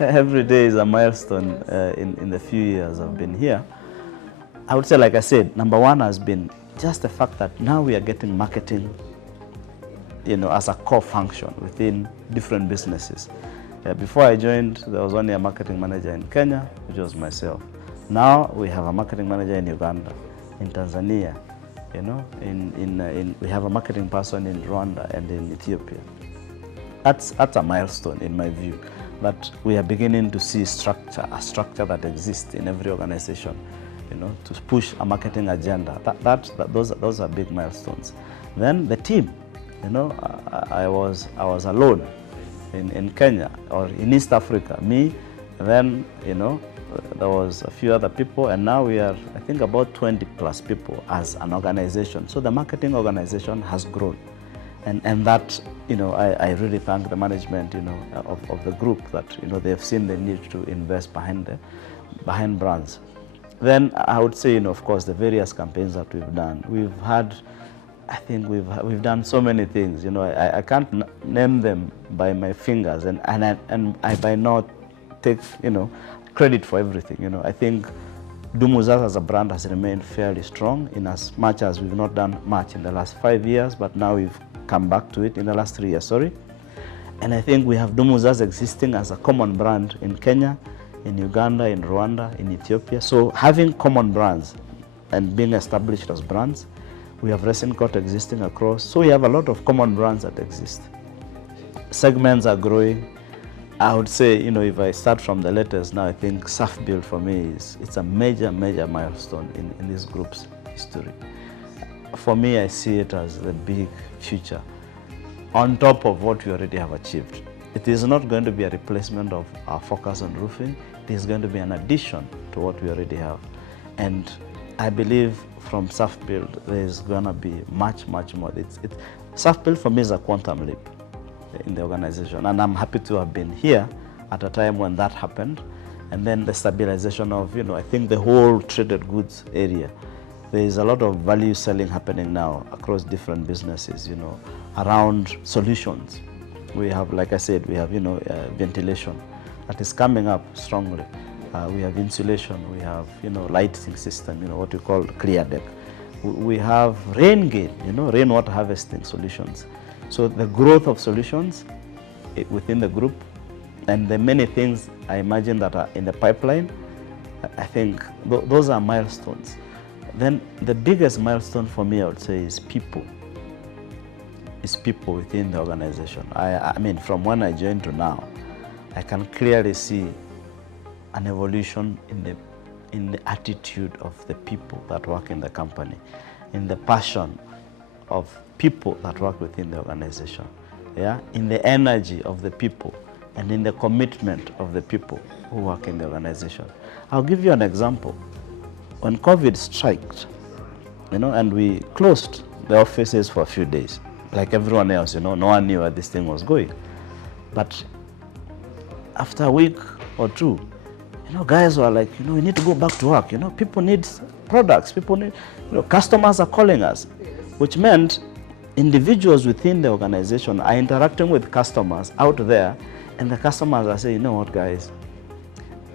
Every day is a milestone in the few years I've been here. I would say, like I said, number one has been just the fact that now we are getting marketing, as a core function within different businesses. Before I joined, there was only a marketing manager in Kenya, which was myself. Now we have a marketing manager in Uganda, in Tanzania, we have a marketing person in Rwanda and in Ethiopia. That's a milestone in my view, that we are beginning to see a structure that exists in every organization, to push a marketing agenda. Those are big milestones. Then the team, I was alone in Kenya or in East Africa, me, then, there was a few other people, and now we are, I think, about 20 plus people as an organization. So the marketing organization has grown. And that, I really thank the management, of the group that, they've seen the need to invest behind brands. Then I would say, of course, the various campaigns that we've done. I think we've done so many things. I can't name them by my fingers, and I by not take, credit for everything. I think Dumuzas as a brand has remained fairly strong in as much as we've not done much in the last 5 years, but now we've come back to it in the last 3 years, And I think we have Dumuzas existing as a common brand in Kenya, in Uganda, in Rwanda, in Ethiopia. So having common brands and being established as brands, we have Racing Court existing across. So we have a lot of common brands that exist. Segments are growing. I would say, if I start from the latest now, I think SAFBuild for me it's a major milestone in this group's history. For me, I see it as the big future, on top of what we already have achieved. It is not going to be a replacement of our focus on roofing. It is going to be an addition to what we already have. And I believe from SAFBuild, there is going to be much more. SAFBuild for me is a quantum leap in the organization, and I'm happy to have been here at a time when that happened. And then the stabilization of, I think the whole traded goods area. There is a lot of value selling happening now across different businesses, around solutions. We have, like I said, we have, ventilation that is coming up strongly. We have insulation, we have, lighting system, what we call clear deck. We have rain gauge, rainwater harvesting solutions. So the growth of solutions within the group and the many things I imagine that are in the pipeline, I think those are milestones. Then the biggest milestone for me, I would say, is people. It's people within the organization. I mean, from when I joined to now, I can clearly see an evolution in the attitude of the people that work in the company, in the passion of people that work within the organization, in the energy of the people, and in the commitment of the people who work in the organization. I'll give you an example. When COVID struck, and we closed the offices for a few days, like everyone else, no one knew where this thing was going. But after a week or two, guys were like, we need to go back to work. People need products. People need, customers are calling us, which meant individuals within the organization are interacting with customers out there, and the customers are saying, what, guys,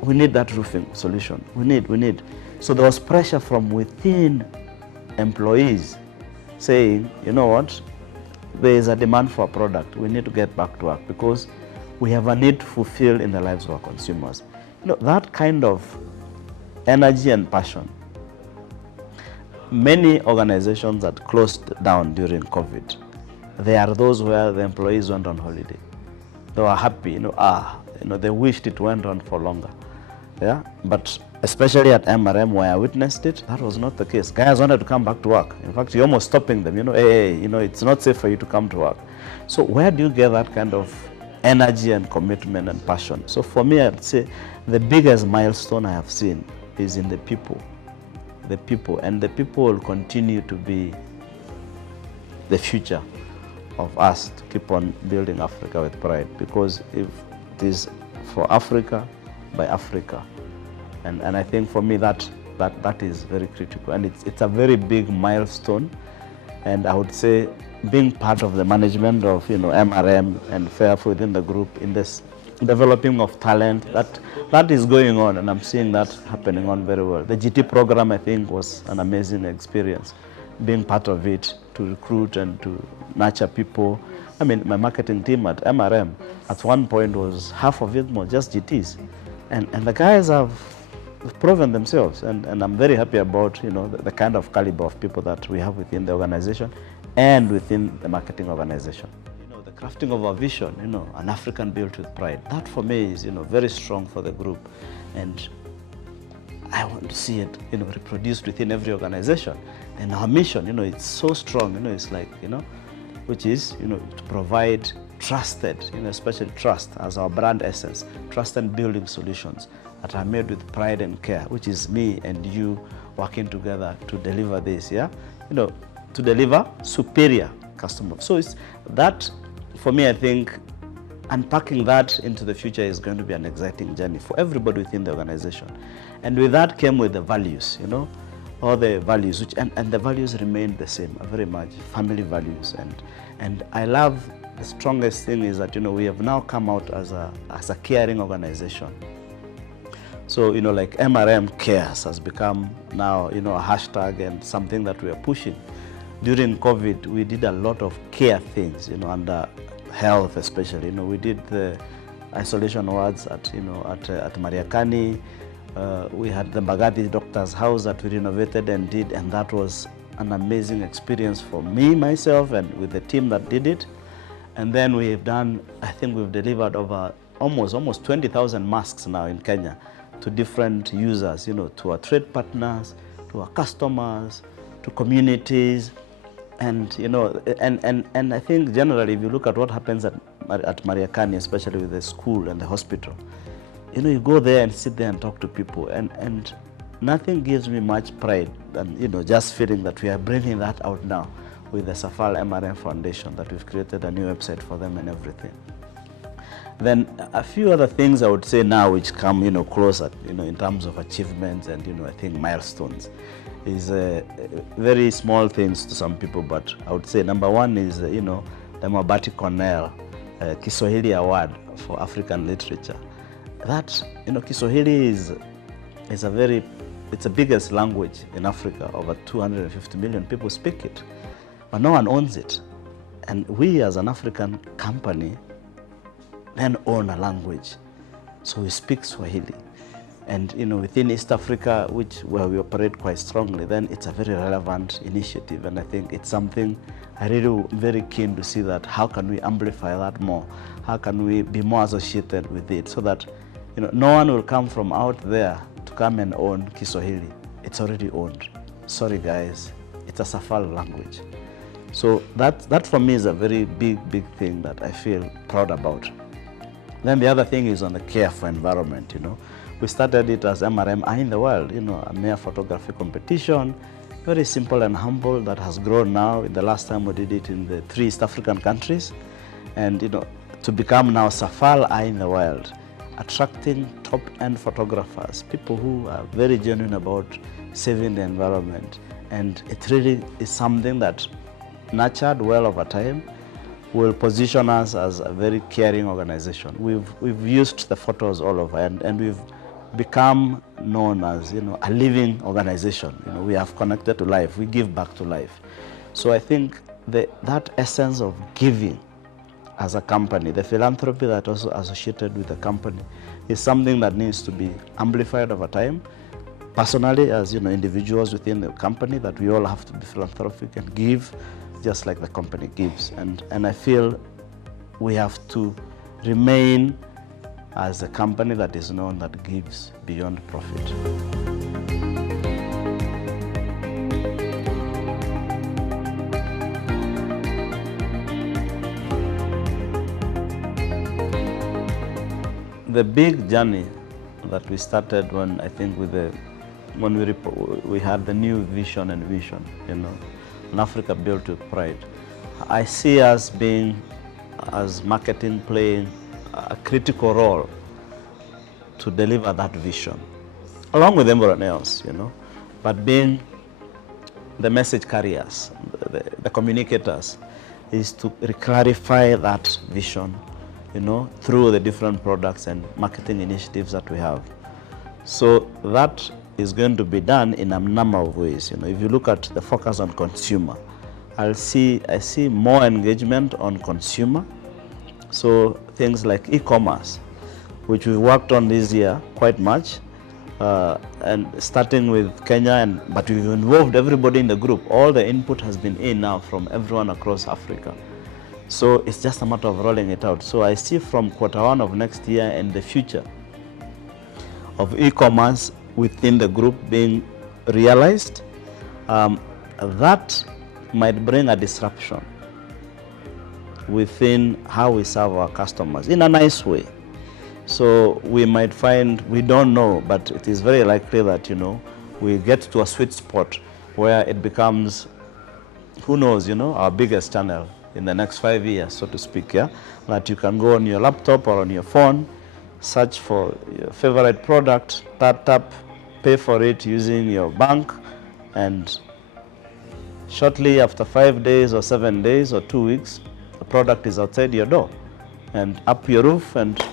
we need that roofing solution. We need. So there was pressure from within employees saying, what, there is a demand for a product. We need to get back to work because we have a need to fulfill in the lives of our consumers. That kind of energy and passion. Many organizations that closed down during COVID, there are those where the employees went on holiday. They were happy, they wished it went on for longer. But especially at MRM where I witnessed it, that was not the case. Guys wanted to come back to work. In fact, you're almost stopping them, hey, it's not safe for you to come to work. So where do you get that kind of energy and commitment and passion? So for me, I'd say the biggest milestone I have seen is in the people. The people, and the people will continue to be the future of us to keep on building Africa with pride, because if it is for Africa, by Africa. And I think for me that is very critical, and it's a very big milestone. And I would say being part of the management of MRM and FAIRF within the group in this developing of talent, that is going on, and I'm seeing that happening on very well. The GT program, I think, was an amazing experience, being part of it, to recruit and to nurture people. I mean, my marketing team at MRM at one point was half of it was just GTs, and the guys have proven themselves, and I'm very happy about, you know, the kind of caliber of people that we have within the organization and within the marketing organization. You know, the crafting of our vision, you know, an African built with pride, that for me is, you know, very strong for the group, and I want to see it, you know, reproduced within every organization. And our mission, you know, it's so strong, you know, it's like, you know, which is, you know, to provide trusted, you know, especially trust as our brand essence, trust and building solutions that are made with pride and care, which is me and you working together to deliver this, yeah, you know, to deliver superior customer. So it's that, for me, I think unpacking that into the future is going to be an exciting journey for everybody within the organization. And with that came with the values, you know, all the values, which and the values remain the same, very much family values. And I love, the strongest thing is that, you know, we have now come out as a caring organization. So, you know, like MRM Cares has become now, you know, a hashtag and something that we are pushing. During COVID, we did a lot of care things, you know, under health especially. You know, we did the isolation wards at, you know, at Mariakani. We had the Mbagathi doctor's house that we renovated and did, and that was an amazing experience for me, myself, and with the team that did it. And then we've done, I think we've delivered over almost 20,000 masks now in Kenya to different users, you know, to our trade partners, to our customers, to communities. And, you know, and I think generally, if you look at what happens at Mariakani, especially with the school and the hospital, you know, you go there and sit there and talk to people, and nothing gives me much pride than, you know, just feeling that we are bringing that out now with the SAFAL MRM Foundation, that we've created a new website for them and everything. Then a few other things I would say now which come, you know, closer, you know, in terms of achievements and, you know, I think milestones is very small things to some people, but I would say number one is, you know, the Mabati Cornell Kiswahili Award for African Literature. That, you know, Kiswahili is it's the biggest language in Africa. Over 250 million people speak it, but no one owns it. And we as an African company then own a language. So we speak Swahili. And, you know, within East Africa, where we operate quite strongly, then it's a very relevant initiative. And I think it's something I really very keen to see, that how can we amplify that more? How can we be more associated with it so that, you know, no one will come from out there to come and own Kiswahili. It's already owned. Sorry guys, it's a SAFAL language. So that for me is a very big thing that I feel proud about. Then the other thing is on the care for environment, you know. We started it as MRM Eye in the World, you know, a mere photography competition, very simple and humble, that has grown now. In the last time we did it in the 3 East African countries, and, you know, to become now SAFAL Eye in the World, attracting top-end photographers, people who are very genuine about saving the environment. And it really is something that, nurtured well over time, will position us as a very caring organization. We've used the photos all over, and we've become known as, you know, a living organization. You know, we have connected to life. We give back to life. So I think that essence of giving as a company, the philanthropy that also associated with the company, is something that needs to be amplified over time. Personally, as, you know, individuals within the company, that we all have to be philanthropic and give just like the company gives. And I feel we have to remain as a company that is known, that gives beyond profit. The big journey that we started when, I think, when we had the new vision and vision, you know, an Africa built with pride. I see us being, as marketing, playing a critical role to deliver that vision, along with everyone else, you know, but being the message carriers, the communicators, is to clarify that vision through the different products and marketing initiatives that we have. So that is going to be done in a number of ways. If you look at the focus on consumer, I see more engagement on consumer. So things like e-commerce, which we worked on this year quite much, and starting with Kenya, but we've involved everybody in the group. All the input has been in now from everyone across Africa. So it's just a matter of rolling it out. So I see from Q1 of next year and the future of e-commerce within the group being realized. That might bring a disruption within how we serve our customers in a nice way. So we might find, we don't know, but it is very likely that, we get to a sweet spot where it becomes, who knows, our biggest channel in the next 5 years, so to speak, yeah? That you can go on your laptop or on your phone, search for your favorite product, tap, pay for it using your bank, and shortly after 5 days or 7 days or 2 weeks, the product is outside your door and up your roof and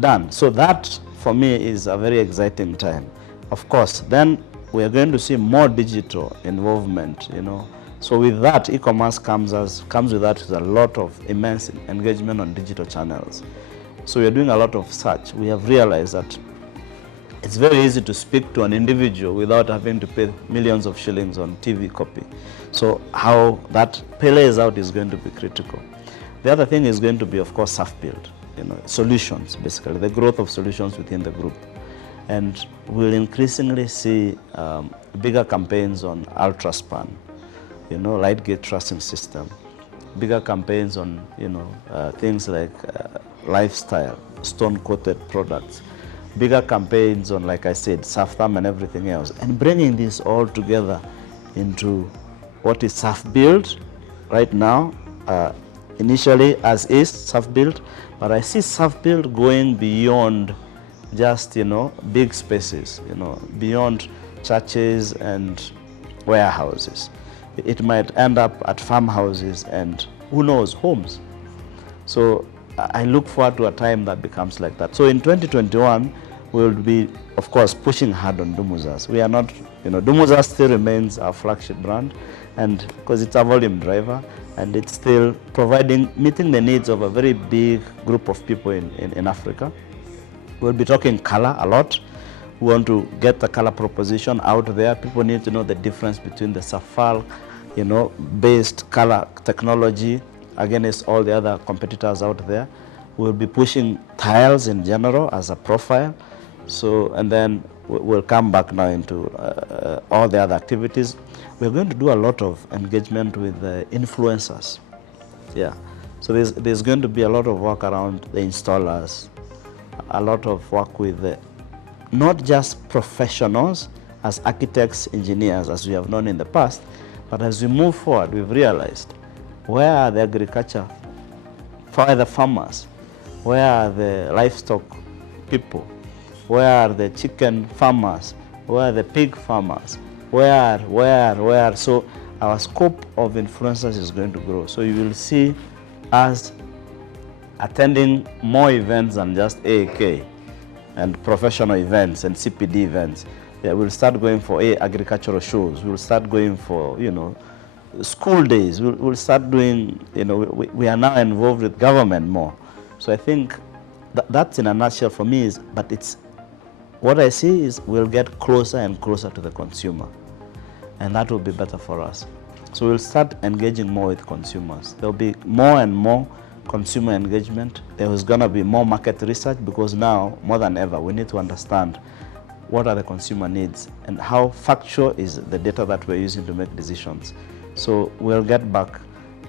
done. So that, for me, is a very exciting time. Of course, then we are going to see more digital involvement, So with that, e-commerce comes with that with a lot of immense engagement on digital channels. So we are doing a lot of search. We have realized that it's very easy to speak to an individual without having to pay millions of shillings on TV copy. So how that plays out is going to be critical. The other thing is going to be, of course, self-build, solutions, basically, the growth of solutions within the group. And we'll increasingly see bigger campaigns on ultraspan, light gauge trusting system, bigger campaigns on, things like lifestyle, stone-coated products, bigger campaigns on, like I said, SAFTAM and everything else, and bringing this all together into what is self-build right now, initially as is self-build, but I see self-build going beyond just, big spaces, beyond churches and warehouses. It might end up at farmhouses and, who knows, homes. So I look forward to a time that becomes like that. So in 2021, we'll be, of course, pushing hard on Dumuzas. We are not, Dumuzas still remains our flagship brand, and because it's a volume driver, and it's still meeting the needs of a very big group of people in Africa. We'll be talking color a lot. We want to get the color proposition out there. People need to know the difference between the SAFAL, based color technology against all the other competitors out there. We'll be pushing tiles in general as a profile. So, and then we'll come back now into all the other activities. We're going to do a lot of engagement with influencers. Yeah. So there's going to be a lot of work around the installers, a lot of work with not just professionals as architects, engineers, as we have known in the past, but as we move forward, we've realized, where are the agriculture, where are the farmers, where are the livestock people, where are the chicken farmers, where are the pig farmers, where? So our scope of influencers is going to grow. So you will see us attending more events than just AAK and professional events and CPD events. Yeah, we'll start going for agricultural shows. We'll start going for, school days. We'll start doing, we are now involved with government more. So I think that's in a nutshell for me but it's, what I see is we'll get closer and closer to the consumer, and that will be better for us. So we'll start engaging more with consumers. There'll be more and more consumer engagement. There is going to be more market research, because now, more than ever, we need to understand what are the consumer needs and how factual is the data that we're using to make decisions. So we'll get back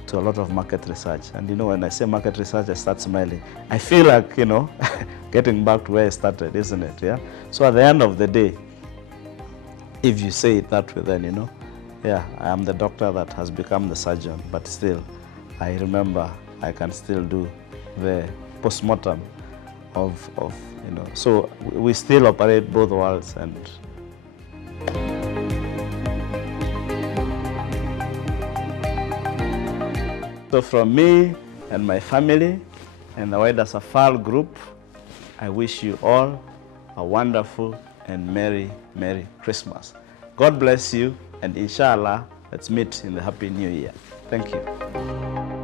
to a lot of market research. And when I say market research, I start smiling. I feel like, getting back to where I started, isn't it? Yeah. So at the end of the day, if you say it that way, then, yeah, I am the doctor that has become the surgeon, but still, I remember I can still do the postmortem of so we still operate both worlds. And so from me and my family, and the wider SAFAL Group, I wish you all a wonderful and merry, merry Christmas. God bless you, and inshallah, let's meet in the Happy New Year. Thank you.